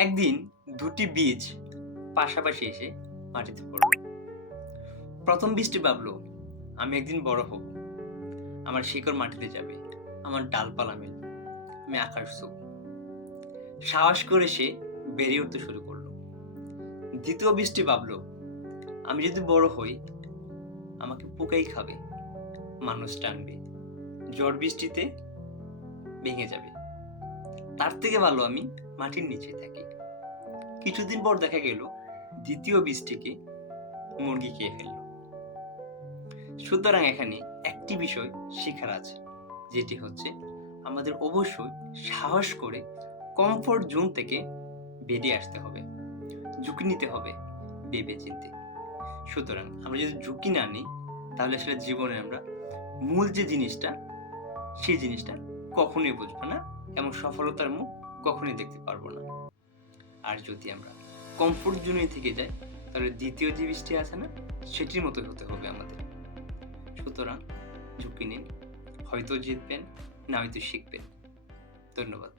একদিন দুটি বীজ পাশাপাশি এসে মাটিতে পড়ল। প্রথম বীজটি ভাবল, আমি একদিন বড় হব, আমার শিকড় মাটিতে যাবে, আমার ডালপালা মেলবে, আমি আকাশ ছুঁব। সাহস করে সে বেরিয়ে উঠতে শুরু করলো। দ্বিতীয় বীজটি ভাবল, আমি যদি বড় হই, আমাকে পোকাই খাবে, মানুষ টানবে, ঝড় বৃষ্টিতে ভেঙে যাবে। তার থেকে ভালো আমি মাটির নিচে থাকি। কিছুদিন পর দেখা গেল দ্বিতীয় বীজটিকে মুরগি খেয়ে ফেলল। সুতরাং এখানে একটি বিষয় শেখার আছে, যেটি হচ্ছে আমাদের অবশ্যই সাহস করে কমফোর্ট জোন থেকে বেরিয়ে আসতে হবে, ঝুঁকি নিতে হবে ভেবে চিন্তে। সুতরাং আমরা যদি ঝুঁকি না নিই, তাহলে আসলে জীবনে আমরা মূল যে জিনিসটা, সেই জিনিসটা কখনোই বুঝবো না এবং সফলতার মুখ কখনোই দেখতে পারবো না। আর যদি আমরা কমফোর্ট জোনে থেকে যাই, তাহলে দ্বিতীয় যে বীজটি আছে না, সেটির মতো হতে হবে আমাদের। সুতরাং ঝুঁকি নিন, হয়তো জিতবেন, না হয়তো শিখবেন। ধন্যবাদ।